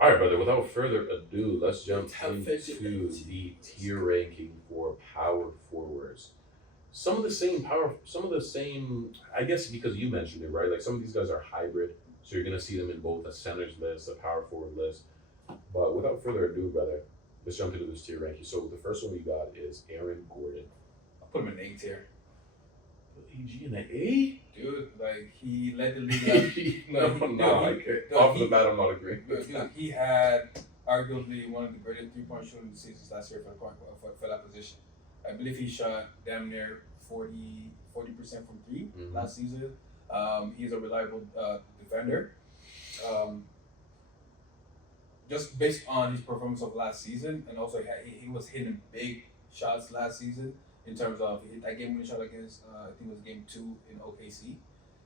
All right, brother. Without further ado, let's jump Without into further the tier ranking for power forwards. Some of the same. I guess because you mentioned it, right? Like some of these guys are hybrid, so you're gonna see them in both a centers list, a power forward list. But without further ado, brother, let's jump into this tier ranking. So the first one we got is Aaron Gordon. I'll put him in A tier. AG in the A? Dude, like he led the league last. No, Dude, no, I he, can't. dude, Off the he, bat, I'm not agreeing with dude, that. he had arguably one of the greatest 3 point shooting seasons last year for that position. I believe he shot damn near 40% from 3 Mhm. last season. He's a reliable defender. Um, just based on his performance of last season, and also he was hitting big shots last season in terms of he hit that game winning shot against I think it was game 2 in OKC.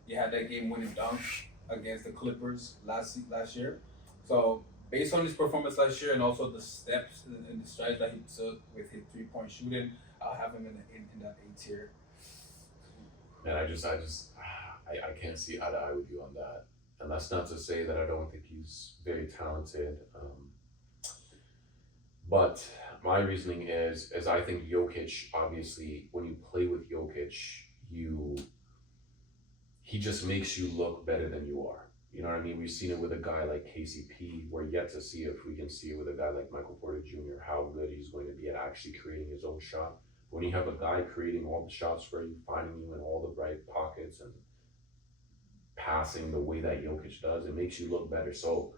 He had that game winning dunk against the Clippers last year. So based on his performance last year and also the steps and the strides that he took with his 3 point shooting, I'll have him in that A tier. Man, I can't see eye to eye with you on that. And that's not to say that I don't think he's very talented. But my reasoning is I think Jokic, obviously, when you play with Jokic, you he just makes you look better than you are. You know what I mean? We've seen it with a guy like KCP. We're yet to see if we can see it with a guy like Michael Porter Jr., how good he's going to be at actually creating his own shot. When you have a guy creating all the shots for you, finding you in all the right pockets and passing the way that Jokic does, it makes you look better. So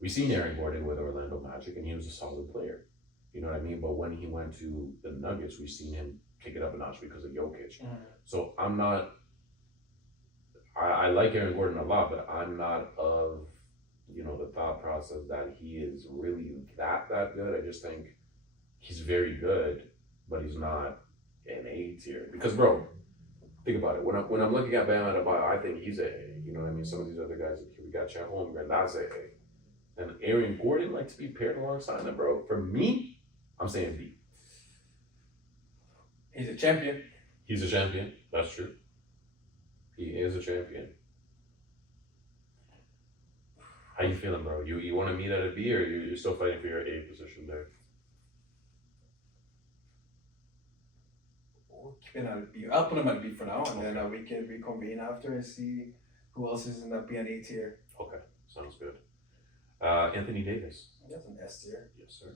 we've seen Aaron Gordon with Orlando Magic, and he was a solid player. You know what I mean? But when he went to the Nuggets, we've seen him kick it up a notch because of Jokic. So I'm not. I like Aaron Gordon a lot, but I'm not of the thought process that he is really that good. I just think he's very good, but he's not an A tier. Because bro, think about it. When I'm looking at Bam Adebayo, I think he's a A. You know what I mean? Some of these other guys, we got Chet Holmgren, that's a A. And Aaron Gordon, like to be paired alongside him, bro. For me, I'm saying B. He's a champion. He's a champion. That's true. He is a champion. How you feeling, bro? You want to meet at a B, or you're still fighting for your A position there? We'll keep it at B. I'll put him at B for now, and then Okay. we can reconvene after and see who else is in that B and A tier. Okay, sounds good. Anthony Davis. That's an S tier. Yes, sir.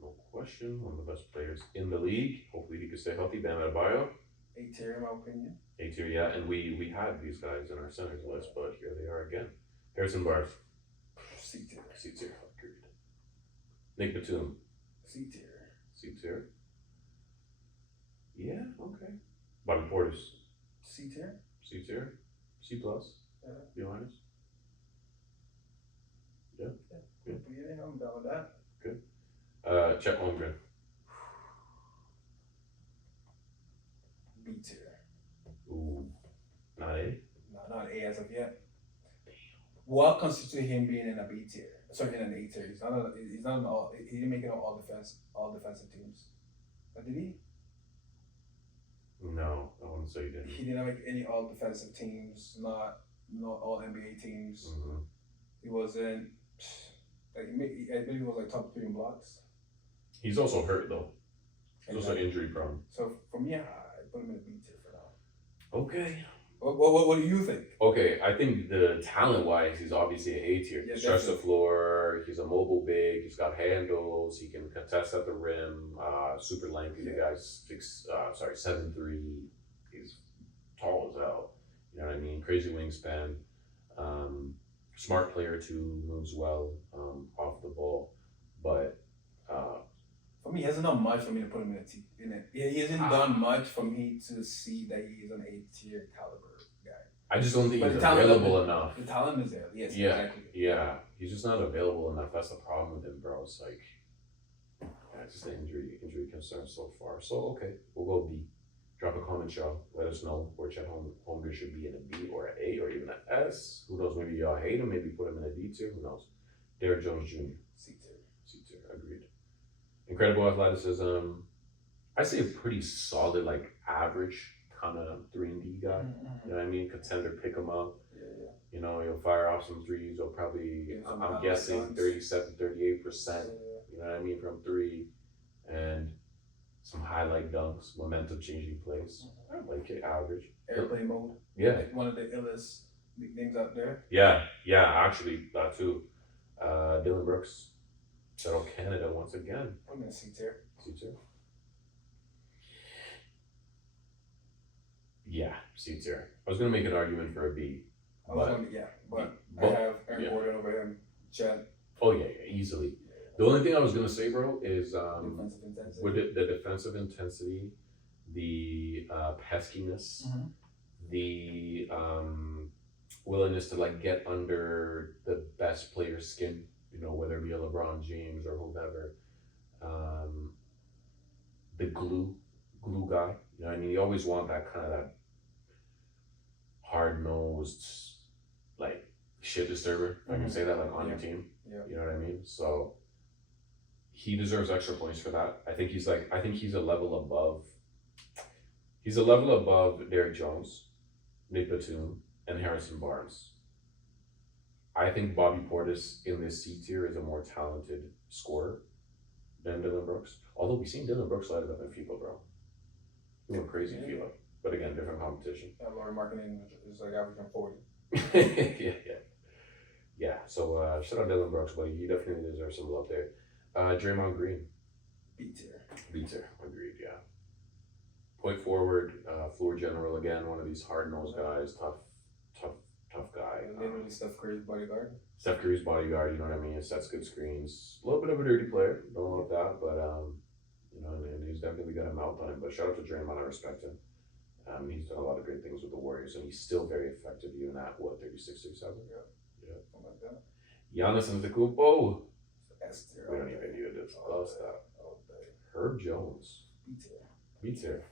No question. One of the best players in the league. Hopefully he can stay healthy. Bam Adebayo. A tier, in my opinion. A tier, yeah. And we had these guys in our centers list, but here they are again. Harrison Barnes. C tier. C tier. Agreed. Nick Batum. C tier. C tier. Yeah, okay. Bobby Portis. C tier. C tier. C plus. Yeah. Be honest. Yeah. Yeah, I'm down with that. Good. Chet Holmgren. B tier. Ooh. Not A. No, not A as of yet. What constitutes him being in a B tier? Sorry, in an A tier. He's not. He's not an all. He didn't make it on all defensive teams. But did he? No, I wouldn't say he didn't. He didn't make any all defensive teams. Not all NBA teams. Mm-hmm. He wasn't. Like I believe he was like top 3 in blocks. He's also hurt though. He's also injury prone. So for me, I put him in a B tier for now. Okay. What do you think? Okay, I think the talent wise, he's obviously an A tier. Yeah, He stretches the definitely. floor. He's a mobile big. He's got handles. He can contest at the rim. Super lengthy. The Yeah. guy's 7'3". He's tall as hell. You know what I mean? Crazy wingspan. Smart player too. Moves well off the ball. But For me, he hasn't done much for me to put him in a T. He hasn't done much for me to see that he is an A tier caliber guy. I just don't think But he's the talent- available enough. The talent is there. Yes, Yeah, exactly. yeah. He's just not available enough. That's the problem with him, bro. It's like, yeah, it's just the injury concern so far. So okay, we'll go B. Drop a comment, y'all. Let us know where Chet Holmgren should be in a B or an A or even an S. Who knows? Maybe y'all hate him. Maybe put him in a D tier. Who knows? Derrick Jones Jr. C tier. C tier. Agreed. Incredible athleticism. I say a pretty solid, like average kind of 3 and D guy. You know what I mean? Contender, pick him up. Yeah. You know, he'll fire off some threes. He'll probably, Give some I'm highlight guessing, dunks. 37, 38%. Yeah. You know what I mean, from three, and some highlight dunks, momentum changing plays. I like it, average. Airplane mode. Yeah, Like one of the illest nicknames out there. yeah, actually, that too. Dylan Brooks, shout out Canada once again. I'm gonna C tier. C tier. Yeah, C tier. I was gonna make an argument for a B. I was But- gonna, yeah, but I but- have Aaron yeah. Gordon over him. Chad. Oh yeah, easily. The only thing I was gonna say, bro, is Defensive intensity. with the defensive intensity, the peskiness, Mhm. the willingness to like get under the best player's skin, you know, whether it be a LeBron James or whoever. The glue guy, you know what I mean? You always want that kind of that hard nosed, like shit disturber, if I can Mhm. say that, like on your Yeah. team. Yeah. You know what I mean? So he deserves extra points for that. I think he's a level above. He's a level above Derek Jones, Nick Batum, and Harrison Barnes. I think Bobby Portis in this C tier is a more talented scorer than Dylan Brooks. Although we've seen Dylan Brooks light it up in FIBA, bro. He went crazy in Yeah. FIBA. But again, different competition. Laurie Marketing is like averaging 40. Yeah. So shout out Dylan Brooks, but he definitely deserves some love there. Draymond Green, B tier. B tier, agreed. Yeah. Point forward, floor general again, one of these hard nosed guys, tough guy. Literally Steph Curry's bodyguard. Steph Curry's bodyguard, you know what I mean? He sets good screens. A little bit of a dirty player, don't know that, but you know, and he's definitely got a mouth on him. But shout out to Draymond, I respect him. He's done a lot of great things with the Warriors, and he's still very effective, even at what, 36, 37? Something like that. Giannis Antetokounmpo. S tier. We don't all even day. need to All discuss day. that. All day. Herb Jones, B tier. B tier.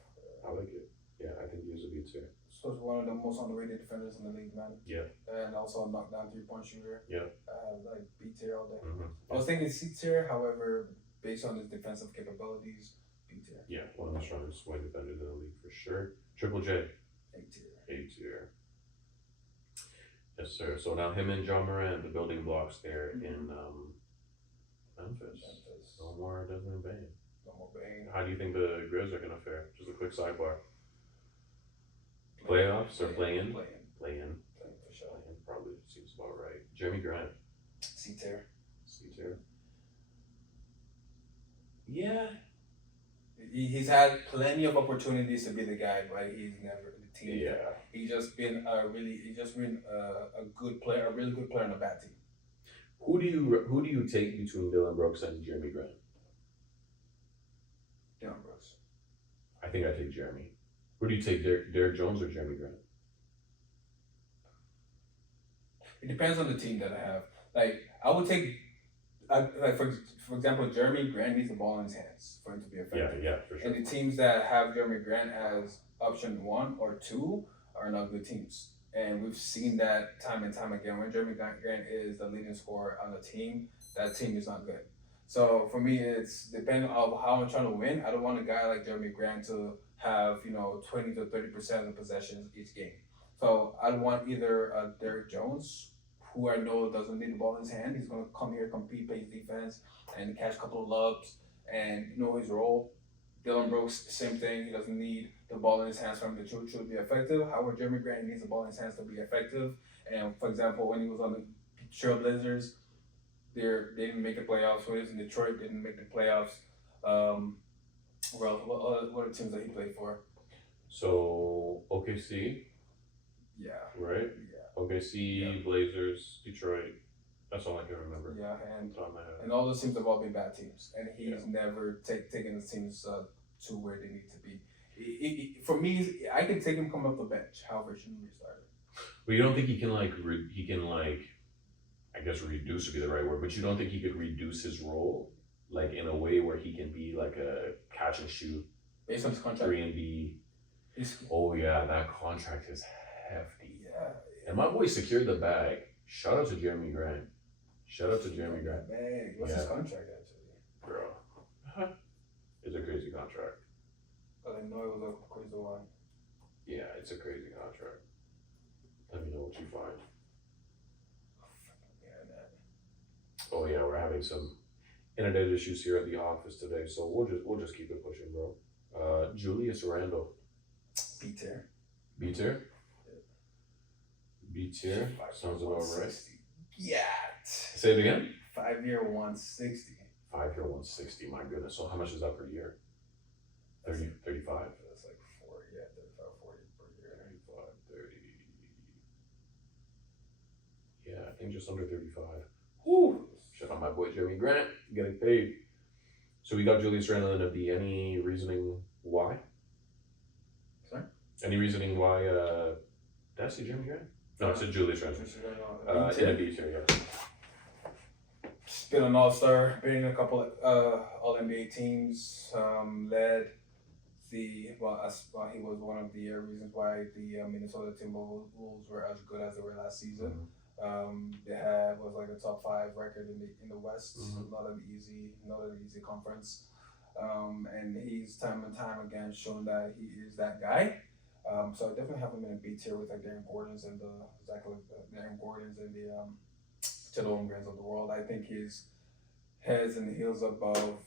I like it. Yeah, I think he was a B tier. So one of the most underrated defenders in the league, man. Yeah. And also a knockdown 3-point shooter. Yeah. Like B tier all day. Mm-hmm. I was thinking C tier, however, based on his defensive capabilities, B tier. Yeah, one of the strongest wing defenders in the league for sure. Triple J, A tier. A tier. Yes, sir. So now him and John Moran, the building blocks there in Memphis. Memphis. No more Desmond Bain. No more Bane. How do you think the Grizz are gonna fare? Just a quick sidebar. Playoffs or play-in? Play-in. Play-in. Play-in for sure. Play-in probably seems about right. Jeremy Grant, C tier. C tier. Yeah. He's had plenty of opportunities to be the guy, but he's never the team. Yeah. He's just been a good player, a really good player on a bad team. Who do you take between Dylan Brooks and Jeremy Grant? Dylan Brooks. I think I take Jeremy. Who do you take, Derek Jones or Jeremy Grant? It depends on the team that I have. Like I would take, like for example, Jeremy Grant needs the ball in his hands for him to be effective. Yeah, for sure. And the teams that have Jeremy Grant as option 1 or 2 are not good teams. And we've seen that time and time again. When Jeremy Grant is the leading scorer on the team, that team is not good. So for me, it's depending on how I'm trying to win. I don't want a guy like Jeremy Grant to have 20 to 30% of the possessions each game. So I want either Derek Jones, who I know doesn't need the ball in his hand. He's going to come here, compete, play defense, and catch a couple of lobs and know his role. Dylan Brooks, same thing. He doesn't need the ball in his hands for him to truly be effective. However, Jeremy Grant needs the ball in his hands to be effective. And for example, when he was on the Trailblazers, they didn't make the playoffs. When he was in Detroit, didn't make the playoffs. What are the teams that he played for? So OKC, Yeah. right? Yeah. OKC, Yeah. Blazers, Detroit. That's all I can remember. Yeah, and Top of my head. And all those teams have all been bad teams, and he's Yeah. never taken the teams to where they need to be. For me, I can take him come off the bench. However, he shouldn't be started. But you don't think he can I guess reduce would be the right word, but you don't think he could reduce his role like in a way where he can be like a catch and shoot Based on his contract, 3-and-D. he's, Oh yeah, that contract is hefty. yeah. And my boy secured the bag. Shout out to Jeremy Grant. Shout out to Jeremy Grant. Man, what's his Yeah. contract actually? Bro. It's a crazy contract. But I know it was a crazy one. Yeah, it's a crazy contract. Let me know what you find. Oh yeah, we're having some internet issues here at the office today, so we'll just keep it pushing, bro. Julius Randle, B tier. B tier, B tier. Sounds about right. Yeah. Say it again. 5-year 160. 5 year 160. My goodness. So how much is that per year? 30, 35. That's like 40, yeah, 35, 40 per year. 35, 30. Yeah, I think just under 35. Whoo! Shout out my boy Jeremy Grant getting paid. So we got Julius Randle in a B. Any reasoning why? Sorry? Any reasoning why? Did I say Jeremy Grant? No, I said Julius Randle. In a B tier, yeah. He's been an all-star, been in a couple of All-NBA teams, led he was one of the reasons why the Minnesota Timberwolves were as good as they were last season. They had a top 5 record in the West. Not an easy conference. And he's time and time again shown that he is that guy. So I definitely have him in a B tier with like Darren Gordon's and the Chet Holmgrens of the world. I think he's heads and heels above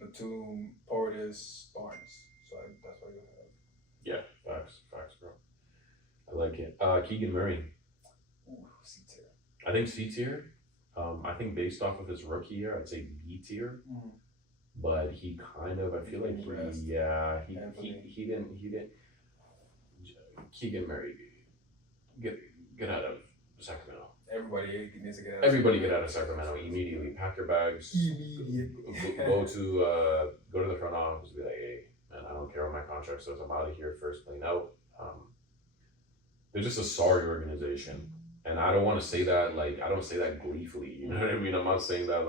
Batum, Portis, Barnes. So that's what you have. Yeah, facts, bro. I like it. Keegan Murray. Ooh, C tier. I think C tier. I think based off of his rookie year, I'd say B tier. But he kind of, I feel like he didn't. Keegan Murray, get out of Sacramento. Everybody needs to get out. Everybody get out of Sacramento immediately. Pack your bags. Go to the front office. Be like, hey, man, I don't care what my contract says. I'm out of here first, clean out. They're just a sorry organization, and I don't want to say that I don't say that gleefully. You know what I mean? I'm not saying that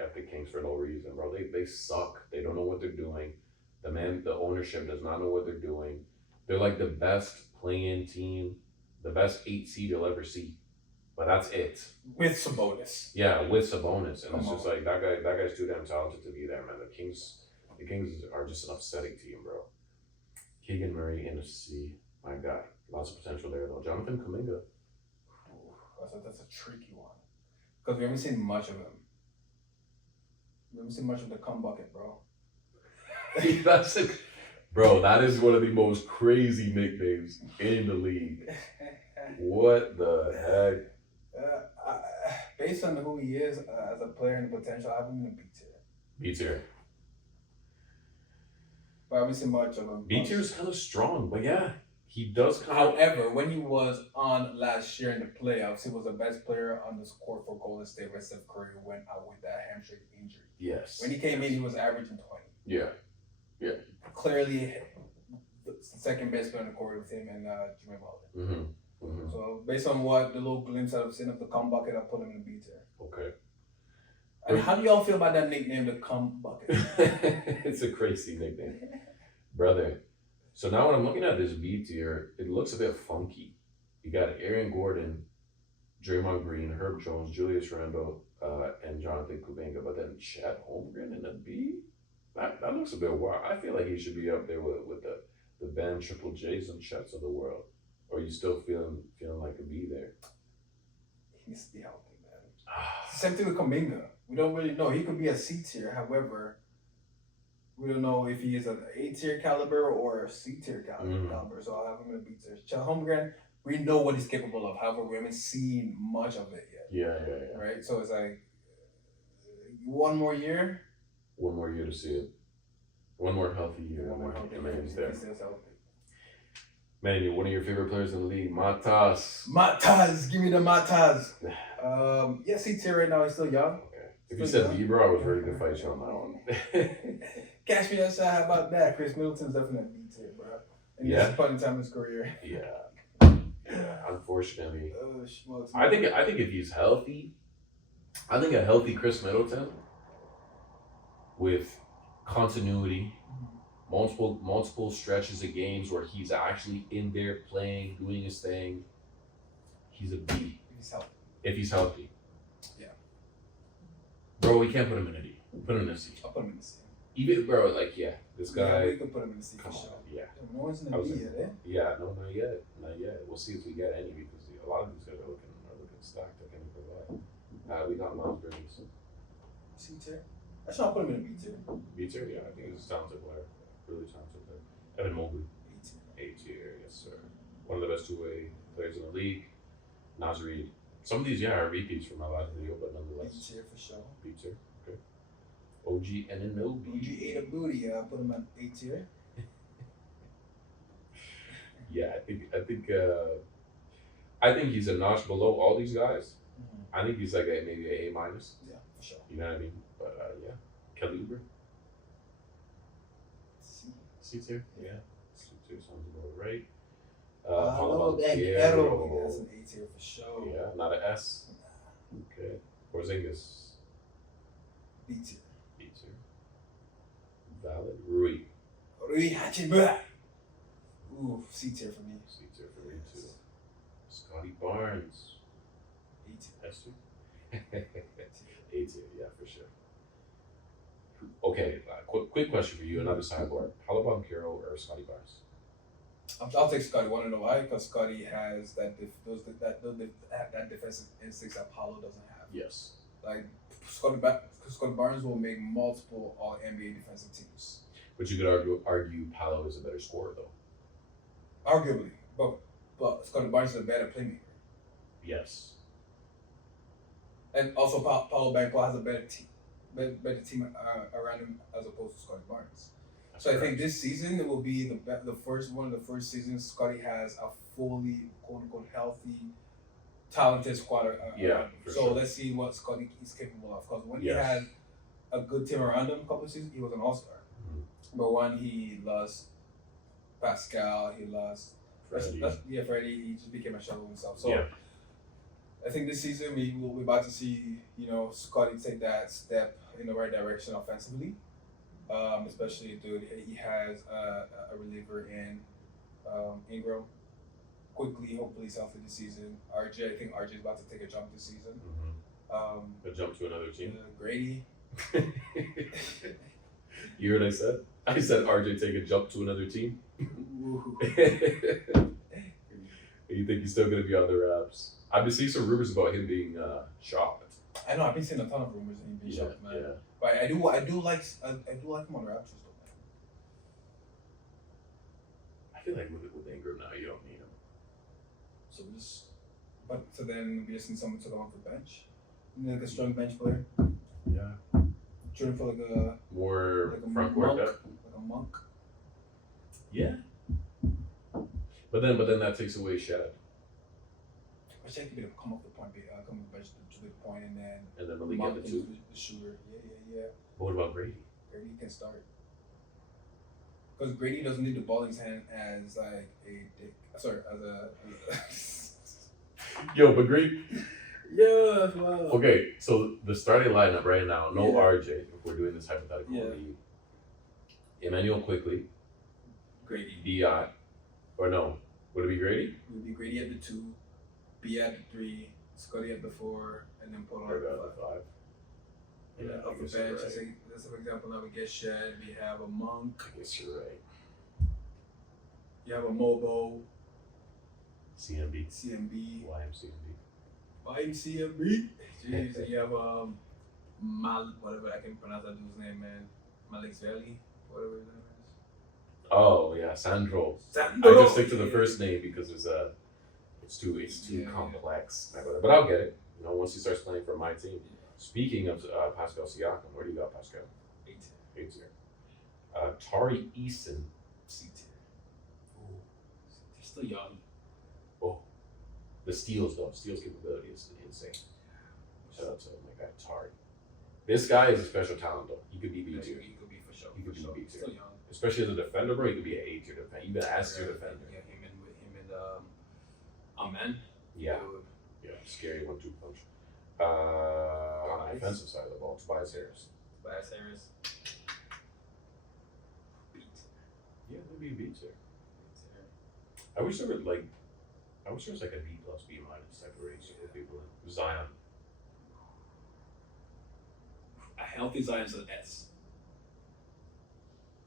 F the Kings for no reason, bro. They suck. They don't know what they're doing. The ownership does not know what they're doing. They're like the best play-in team, the best 8 seed you'll ever see. But that's it. With Sabonis. Yeah, with Sabonis. And it's just like that guy's too damn talented to be there, man. The Kings are just an upsetting team, bro. Keegan Murray in a C. My God. Lots of potential there though. Jonathan Kuminga. That's a tricky one. Because we haven't seen much of him. We haven't seen much of the cum bucket, bro. Bro, that is one of the most crazy nicknames in the league. What the heck? Based on who he is as a player and the potential, I have him in a B tier. B tier. But I haven't seen much of him. B tier is kind of strong, but yeah, he does kind of. However, when he was on last year in the playoffs, he was the best player on the court for Golden State when Steph Curry went out with that hamstring injury. Yes. When he came in, he was averaging 20. Yeah. Clearly, the second best player on the court with him and Jimmy Butler. So based on what the little glimpse I've seen of the cum bucket, I put him in the B tier. Okay. And how do y'all feel about that nickname, the cum bucket? It's a crazy nickname, brother. So now when I'm looking at this B tier, it looks a bit funky. You got Aaron Gordon, Draymond Green, Herb Jones, Julius Randle, and Jonathan Kuminga, but then Chet Holmgren in a B? That looks a bit wild. I feel like he should be up there with the Ben Triple J's and Chets of the world. Or are you still feeling like a B there? He needs to be healthy, man. Same thing with Kuminga. We don't really know. He could be a C tier. However, we don't know if he is an A tier caliber or a C tier caliber. So I'll have him in a B tier. Chet Holmgren, we know what he's capable of. However, we haven't seen much of it yet. Yeah. Right? So it's like one more year. One more year to see it. One more healthy year. One more healthy year. He's there. He stays healthy. Man, one of your favorite players in the league, Matas. Matas, give me the Matas. Yes, C tier right now. He's still young. Okay. If you said B, bro, I was ready to fight you on that one. Catch me outside. How about that? Chris Middleton's definitely B tier, bro. In this point in time in his career. Yeah. Unfortunately. I think if he's healthy, I think a healthy Chris Middleton with continuity. Multiple stretches of games where he's actually in there playing, doing his thing. He's a B. If he's healthy. Yeah. Bro, we can't put him in a D. Put him in a C. I'll put him in the C. Even, bro, this guy. Yeah, we could put him in the C for sure. Yeah. No one's in the B yet, eh? Yeah, no, not yet. We'll see if we get any because a lot of these guys are looking stacked. I can provide. We got Miles Bridges. C tier. Actually, I'll put him in a B tier. B tier, yeah, I think he's a talented player. Really talented player. Evan Mobley, A tier. A tier, yes sir. One of the best two-way players in the league. Naz Reid. Some of these, yeah, are repeats from my last video, but B nonetheless, tier for sure. B tier. Okay. OG Anunoby. OG ate a booty. I'll put him at A tier. Yeah, I think he's a notch below all these guys. Mm-hmm. I think he's like maybe a minus. Yeah, for sure. You know what I mean? But yeah, Kelly Oubre. C tier. Yeah, C tier sounds about right. Hello, that Banchero. ghetto. That's an A tier for sure. Yeah, not an S. Okay. Porzingis. B tier. B tier. Valid. Rui. Rui Hachimura. Ooh, C tier for me. C tier for me too. Scotty Barnes. A tier. S tier. A tier, yeah, for sure. Okay, quick question for you. Another sidebar. Paolo Banchero or Scotty Barnes? I'll take Scotty. Want to know why? Because Scotty has that defensive instincts that Paulo doesn't have. Yes. Like Scotty Barnes will make multiple All NBA defensive teams. But you could argue Paolo is a better scorer though. Arguably, but Scotty Barnes is a better playmaker, Yes. and also Paulo Banchero has a better team around him as opposed to Scotty Barnes. That's So I correct. think this season it will be one of the first seasons Scotty has a fully quote unquote healthy, talented squad Yeah, around him. for So sure. let's see what Scotty is capable of. Because when Yes. he had a good team around him a couple of seasons, he was an all-star. Mhm. But when he lost Pascal, he lost Freddie. Freddie, he just became a shell of himself. So Yeah. I think this season we're about to see, Scotty take that step in the right direction offensively. Especially, dude, he has a reliever in Ingram. Quickly, hopefully, he's healthy this season. RJ, I think RJ is about to take a jump this season. A jump to another team. Grady. You heard what I said? I said RJ take a jump to another team. Ooh. You think he's still gonna be on the Raps? I've been seeing some rumors about him being shocked. I know I've been seeing a ton of rumors that he's been shocked, man. Yeah. But I do like him on the Raptors though, man. I feel like with Ingram now, you don't need him. So then we just need someone to come off the bench. You need like a strong bench player. Yeah. Shooting for like a More like a front court monk. depth. Like a monk. Yeah. But then that takes away Shad. I should could be come off the point, come off the bench to the point, and then Malik Monk at the is two. the shooter. Yeah. But what about Grady? Grady can start. Because Grady doesn't need the ball in his hand as like a dick. Sorry, as a. Yo, but Grady. Yeah, wow. Okay, so the starting lineup right now, no Yeah. RJ, if we're doing this hypothetical. Yeah. Emmanuel Quickly, Grady. B.I. Or no, would it be Grady? It would be Grady at the 2, B at the 3, Scotty at the 4, and then Paul Or at the the 5. five? And then I off the guess you're bench, right. let's say for example, now we get Shed, we have a Monk, I guess you're right. you have a Mobo, CMB. CMB, YMCMB. YMCMB. Jeez, you have whatever I can pronounce that dude's name, man. Malik Valley, whatever his name is. Oh yeah, Sandro. I Sandro. just stick to the first name because it's too Yeah. complex. But I'll get it. Once he starts playing for my team. Speaking of Pascal Siakam, where do you got Pascal? 8. 8 tier. Tari Eason. C tier. Ooh. He's still young. Oh, the steals though. Steals capability is insane. Shout out to my guy Tari. This guy is a special talent though. He could be B tier, He could be for sure. He could be for sure. B tier. Still young. especially as a defender, bro. He could be an A tier defender, even S tier defender. Yeah, him and Amen. Yeah, Dude. yeah, scary 1-2 punch. On the offensive side of the ball, Tobias Harris. Tobias Harris. Beat. Yeah, maybe a B tier. Beat tier. I wish there was like a B plus B minus type of rating for people in Zion. A healthy Zion's an S.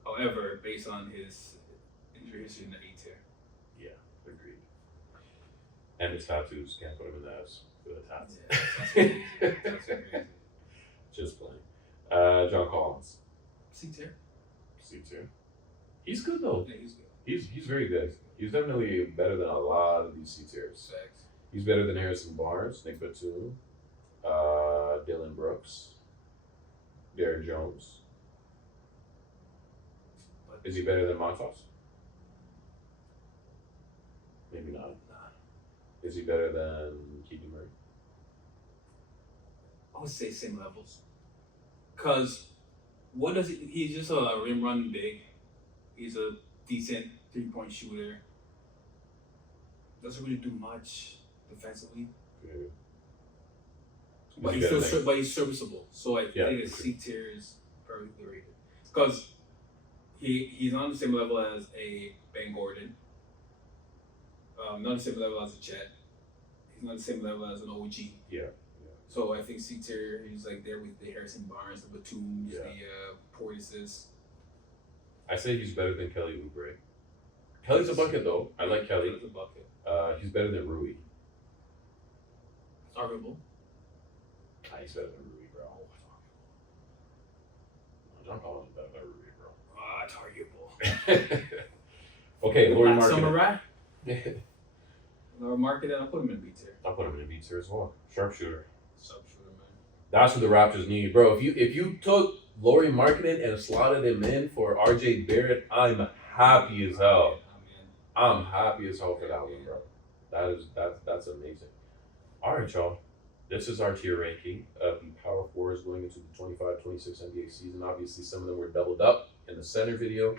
However, based on his injury history in the A tier. Agreed. And his tattoos can't put him in the S for the tats. Yeah, that's crazy. That's crazy. Just playing. John Collins. C tier. C tier. He's good though. Yeah, he's good. He's very good. He's definitely better than a lot of these C tiers. Facts. He's better than Harrison Barnes, Nick Batum, Dylan Brooks, Derrick Jones. Is he better than Montas? Maybe not. Nah. Is he better than Keegan Murray? I would say same levels. Cause what does he? He's just a rim running big. He's a decent 3-point shooter. Doesn't really do much defensively. Yeah. But Is he's he better still than- but he's serviceable. So I Yeah, think his C tier is perfectly rated. Because he's on the same level as a Ben Gordon. Not the same level as a Chet. He's not the same level as an OG. Yeah. So I think C tier, he's like there with the Harrison Barnes, the Batums, Yeah. the Portises. I say he's better than Kelly Oubre. Kelly's a bucket though. I like Kelly. That's a bucket. He's better than Rui. Arguable. He's better than Rui, bro. John Collins is better than Rui, bro. It's arguable. Okay, Laurie Black Summer Marketing. Rat. Laura Marketing, I'll put him in B tier. I'll put him in a B tier as well. Sharpshooter. Sub-shooter, man. That's what the Raptors need, bro. If you took Laurie Marketing and slotted him in for RJ Barrett, I'm happy as hell. I'm happy as hell for that one, bro. That's amazing. All right, y'all. This is our tier ranking of the power fours going into the 25-26 NBA season. Obviously, some of them were doubled up in the center video.